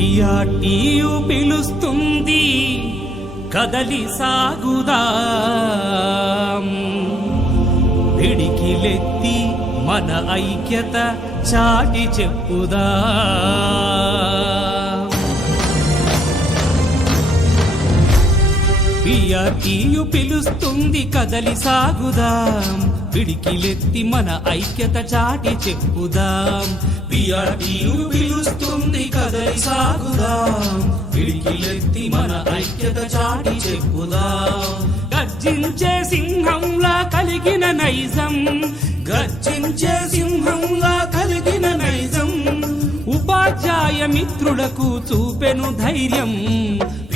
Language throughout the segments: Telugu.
పియాటియు పిలుస్తుంది కదలి సాగుదా. పిడికిలెత్తి మన ఐక్యత చాటి చెప్పుదా. పియాటియు పిలుస్తుంది కదలి సాగుదాం. పిడికిలెత్తి మన ఐక్యత చాటి చెప్పుదాం. పియాటియు పిలుస్తుంది కదలి సాగుదాం. పిడికిలెత్తి మన ఐక్యత చాటి చెప్పుదాం. గర్జించే సింహంలా కలిగిన నైజం. గర్జించే సింహంలా కలిగిన నైజం. ఉపాధ్యాయ మిత్రులకు చూపెను ధైర్యం.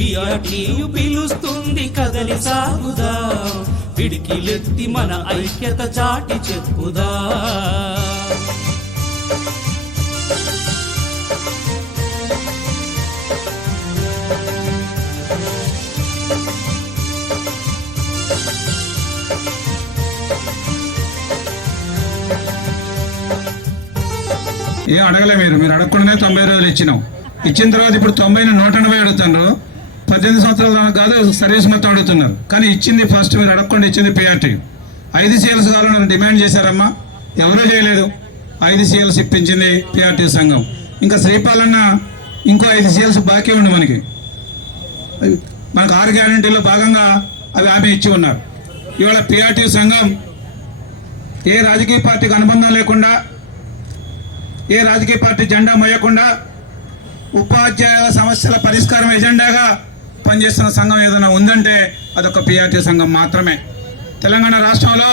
పిఆర్టీయు పిలుస్తుంది కదలి సాగుదా? పిడికిలెత్తి మన ఐక్యత చాటి చెప్పుదా? ఏం అడగలే మీరు? మీరు అడగకుండానే తొంభై రోజులు ఇచ్చినాం ఇచ్చిన తర్వాత ఇప్పుడు తొంభై నూట ఎనభై అడుగుతాను పద్దెనిమిది సంవత్సరాల కాదు సర్వీస్ మొత్తం అడుగుతున్నారు. కానీ ఇచ్చింది ఫస్ట్ మీరు అడగకుండా ఇచ్చింది పిఆర్టీ ఐదు సీఎల్స్ కావాలని డిమాండ్ చేశారమ్మా. ఎవరూ చేయలేదు. ఐదు సీఎల్స్ ఇప్పించింది పిఆర్టీ సంఘం. ఇంకా శ్రీపాలన్న ఇంకో ఐదు సీఎల్స్ బాకీ ఉంది మనకి. మనకు ఆరు గ్యారంటీలో భాగంగా అవి ఆమె ఇచ్చి ఉన్నారు. ఇవాళ పిఆర్టీ సంఘం ఏ రాజకీయ పార్టీకి అనుబంధం లేకుండా ఏ రాజకీయ పార్టీ జెండా మోయకుండా ఉపాధ్యాయుల సమస్యల పరిష్కారం ఎజెండాగా పనిచేస్తున్న సంఘం ఏదైనా ఉందంటే అదొక పిఆర్టీ సంఘం మాత్రమే. తెలంగాణ రాష్ట్రంలో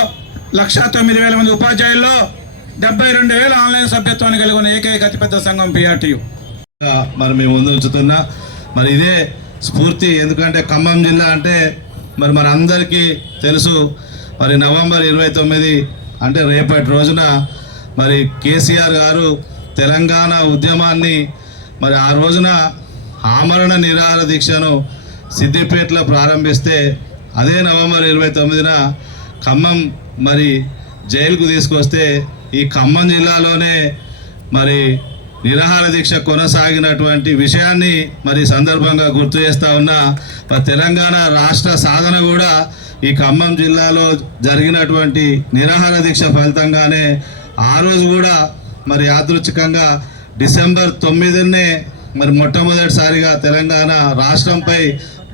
లక్షా తొమ్మిది వేల మంది ఉపాధ్యాయుల్లో డెబ్బై రెండు వేల ఆన్లైన్ సభ్యత్వాన్ని కలిగి ఉన్న ఏకైక అతిపెద్ద సంఘం పిఆర్టీ. మరి మేము ముందు ఉంచుతున్నా మరి ఇదే స్ఫూర్తి ఎందుకంటే ఖమ్మం జిల్లా అంటే మరి మన అందరికీ తెలుసు మరి నవంబర్ ఇరవై తొమ్మిది అంటే రేపటి రోజున మరి కేసీఆర్ గారు తెలంగాణ ఉద్యమాన్ని మరి ఆ రోజున ఆమరణ నిరాహార దీక్షను సిద్దిపేటలో ప్రారంభిస్తే అదే నవంబర్ ఇరవై తొమ్మిదిన ఖమ్మం మరి జైలుకు తీసుకొస్తే ఈ ఖమ్మం జిల్లాలోనే మరి నిరాహార దీక్ష కొనసాగినటువంటి విషయాన్ని మరి సందర్భంగా గుర్తు చేస్తా ఉన్నా మరి తెలంగాణ రాష్ట్ర సాధన కూడా ఈ ఖమ్మం జిల్లాలో జరిగినటువంటి నిరాహార దీక్ష ఫలితంగానే ఆ రోజు కూడా మరి యాదృచ్ఛికంగా డిసెంబర్ తొమ్మిదినే మరి మొట్టమొదటిసారిగా తెలంగాణ రాష్ట్రంపై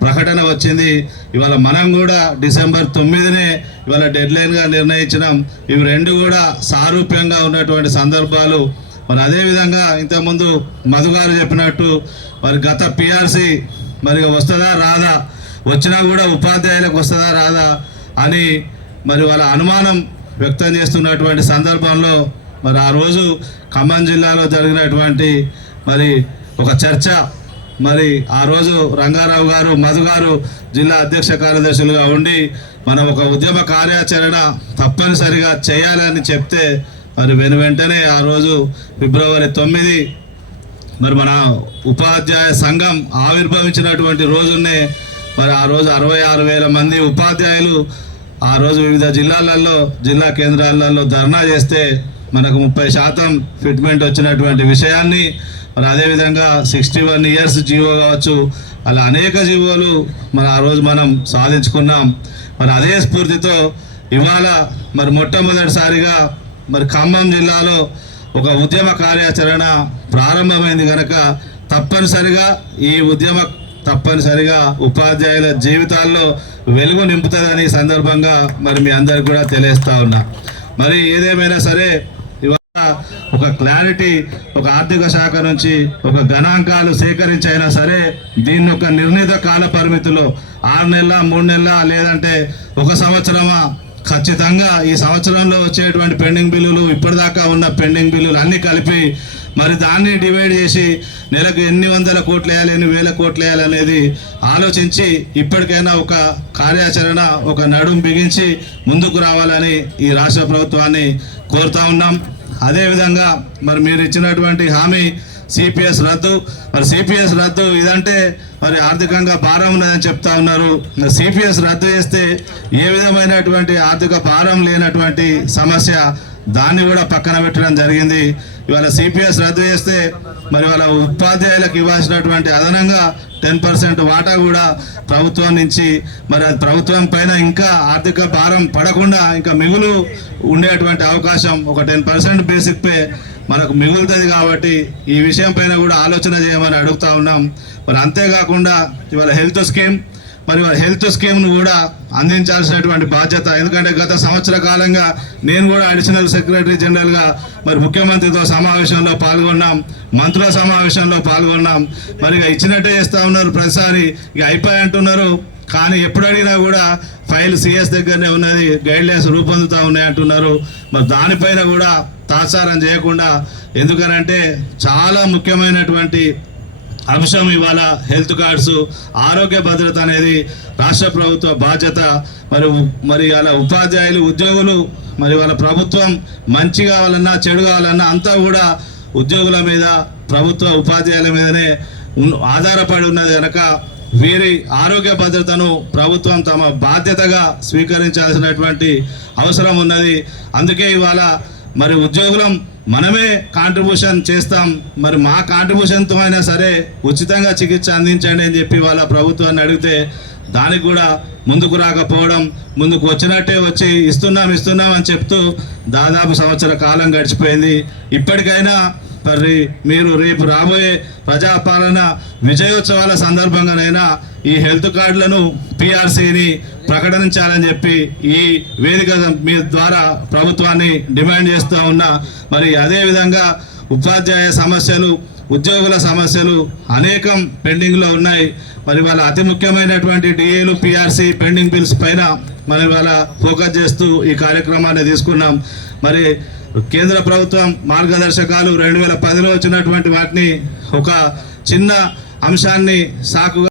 ప్రకటన వచ్చింది. ఇవాళ మనం కూడా డిసెంబర్ తొమ్మిదినే ఇవాళ డెడ్ లైన్గా నిర్ణయించినాం. ఇవి రెండు కూడా సారూప్యంగా ఉన్నటువంటి సందర్భాలు. మరి అదేవిధంగా ఇంతకుముందు మధుగారు చెప్పినట్టు మరి గత పిఆర్సి మరి వస్తుందా రాదా? వచ్చినా కూడా ఉపాధ్యాయులకు వస్తుందా రాదా? అని మరి వాళ్ళ అనుమానం వ్యక్తం చేస్తున్నటువంటి సందర్భంలో మరి ఆ రోజు ఖమ్మం జిల్లాలో జరిగినటువంటి మరి ఒక చర్చ మరి ఆ రోజు రంగారావు గారు మధు గారు జిల్లా అధ్యక్ష కార్యదర్శులుగా ఉండి మనం ఒక ఉద్యమ కార్యాచరణ తప్పనిసరిగా చేయాలని చెప్తే మరి వెను వెంటనే ఆ రోజు ఫిబ్రవరి తొమ్మిది మరి మన ఉపాధ్యాయ సంఘం ఆవిర్భవించినటువంటి రోజునే మరి ఆ రోజు అరవై ఆరు వేల మంది ఉపాధ్యాయులు ఆ రోజు వివిధ జిల్లాలలో జిల్లా కేంద్రాలలో ధర్నా చేస్తే మనకు ముప్పై శాతం ఫిట్మెంట్ వచ్చినటువంటి విషయాన్ని మరి అదేవిధంగా సిక్స్టీ వన్ ఇయర్స్ జీవో కావచ్చు అలా అనేక జీవోలు మరి ఆ రోజు మనం సాధించుకున్నాం. మరి అదే స్ఫూర్తితో ఇవాళ మరి మొట్టమొదటిసారిగా మరి ఖమ్మం జిల్లాలో ఒక ఉద్యమ కార్యాచరణ ప్రారంభమైంది కనుక తప్పనిసరిగా ఈ ఉద్యమ తప్పనిసరిగా ఉపాధ్యాయుల జీవితాల్లో వెలుగు నింపుతుందని సందర్భంగా మరి మీ అందరికి కూడా తెలియస్తా ఉన్నా. మరి ఏదేమైనా సరే ఒక క్లారిటీ ఒక ఆర్థిక శాఖ నుంచి ఒక గణాంకాలు సేకరించైనా సరే దీన్ని ఒక నిర్ణీత కాల పరిమితిలో ఆరు నెలల మూడు నెలల లేదంటే ఒక సంవత్సరమా? ఖచ్చితంగా ఈ సంవత్సరంలో వచ్చేటువంటి పెండింగ్ బిల్లులు ఇప్పటిదాకా ఉన్న పెండింగ్ బిల్లులు అన్నీ కలిపి మరి దాన్ని డివైడ్ చేసి నెలకు ఎన్ని వందల కోట్లు వేయాలి ఎన్ని వేల కోట్లు వేయాలి అనేది ఆలోచించి ఇప్పటికైనా ఒక కార్యాచరణ ఒక నడుం బిగించి ముందుకు రావాలని ఈ రాష్ట్ర ప్రభుత్వాన్ని కోరుతా ఉన్నాం. అదేవిధంగా మరి మీరు ఇచ్చినటువంటి హామీ సిపిఎస్ రద్దు. మరి సిపిఎస్ రద్దు ఇదంటే మరి ఆర్థికంగా భారం ఉన్నదని చెప్తా ఉన్నారు. మరి సిపిఎస్ రద్దు చేస్తే ఏ విధమైనటువంటి ఆర్థిక భారం లేనటువంటి సమస్య దాన్ని కూడా పక్కన పెట్టడం జరిగింది. ఇవాళ సిపిఎస్ రద్దు చేస్తే మరి వాళ్ళ ఉపాధ్యాయులకు ఇవ్వాల్సినటువంటి అదనంగా టెన్ పర్సెంట్ వాటా కూడా ప్రభుత్వం నుంచి మరి అది ప్రభుత్వం పైన ఇంకా ఆర్థిక భారం పడకుండా ఇంకా మిగులు ఉండేటువంటి అవకాశం ఒక టెన్ పర్సెంట్ బేసిక్ పే మనకు మిగులుతుంది కాబట్టి ఈ విషయం పైన కూడా ఆలోచన చేయమని అడుగుతా ఉన్నాం. మరి అంతేకాకుండా ఇవాళ హెల్త్ స్కీమ్ మరి హెల్త్ స్కీమ్ను కూడా అందించాల్సినటువంటి బాధ్యత. ఎందుకంటే గత సంవత్సర కాలంగా నేను కూడా అడిషనల్ సెక్రటరీ జనరల్గా మరి ముఖ్యమంత్రితో సమావేశంలో పాల్గొన్నాం. మంత్రుల సమావేశంలో పాల్గొన్నాం. మరి ఇక ఇచ్చినట్టే చేస్తూ ఉన్నారు ప్రతిసారి. ఇక అయిపోయి అంటున్నారు. కానీ ఎప్పుడు అడిగినా కూడా ఫైల్ సిఎస్ దగ్గరనే ఉన్నది. గైడ్లైన్స్ రూపొందుతూ ఉన్నాయి అంటున్నారు. మరి దానిపైన కూడా తాత్సారం చేయకుండా. ఎందుకనంటే చాలా ముఖ్యమైనటువంటి అంశం ఇవాళ హెల్త్ కార్డ్స్ ఆరోగ్య భద్రత అనేది రాష్ట్ర ప్రభుత్వ బాధ్యత. మరి మరి అలా ఉపాధ్యాయులు ఉద్యోగులు మరి వాళ్ళ ప్రభుత్వం మంచి కావాలన్నా చెడు కావాలన్నా అంతా కూడా ఉద్యోగుల మీద ప్రభుత్వ ఉపాధ్యాయుల మీదనే ఉన్- ఆధారపడి ఉన్నది కనుక వీరి ఆరోగ్య భద్రతను ప్రభుత్వం తమ బాధ్యతగా స్వీకరించాల్సినటువంటి అవసరం ఉన్నది. అందుకే ఇవాళ మరి ఉద్యోగులం మనమే కాంట్రిబ్యూషన్ చేస్తాం. మరి మా కాంట్రిబ్యూషన్తో అయినా సరే ఉచితంగా చికిత్స అందించండి అని చెప్పి వాళ్ళ ప్రభుత్వాన్ని అడిగితే దానికి కూడా ముందుకు రాకపోవడం ముందుకు వచ్చినట్టే వచ్చి ఇస్తున్నాం ఇస్తున్నాం అని చెప్తూ దాదాపు సంవత్సర కాలం గడిచిపోయింది. ఇప్పటికైనా మరి మీరు రేపు రాబోయే ప్రజాపాలన విజయోత్సవాల సందర్భంగానైనా ఈ హెల్త్ కార్డులను పిఆర్సీని ప్రకటించాలని చెప్పి ఈ వేదిక మీ ద్వారా ప్రభుత్వాన్ని డిమాండ్ చేస్తూ ఉన్నా మరి అదేవిధంగా ఉపాధ్యాయ సమస్యలు ఉద్యోగుల సమస్యలు అనేకం పెండింగ్లో ఉన్నాయి. మరి వాళ్ళ అతి ముఖ్యమైనటువంటి డిఏలు పిఆర్సీ పెండింగ్ బిల్స్ పైన మరి వాళ్ళ ఫోకస్ చేస్తూ ఈ కార్యక్రమాన్ని తీసుకున్నాం. మరి కేంద్ర ప్రభుత్వం మార్గదర్శకాలు రెండు వేల పదిలో వచ్చినటువంటి వాటిని ఒక చిన్న అంశాన్ని సాకుగా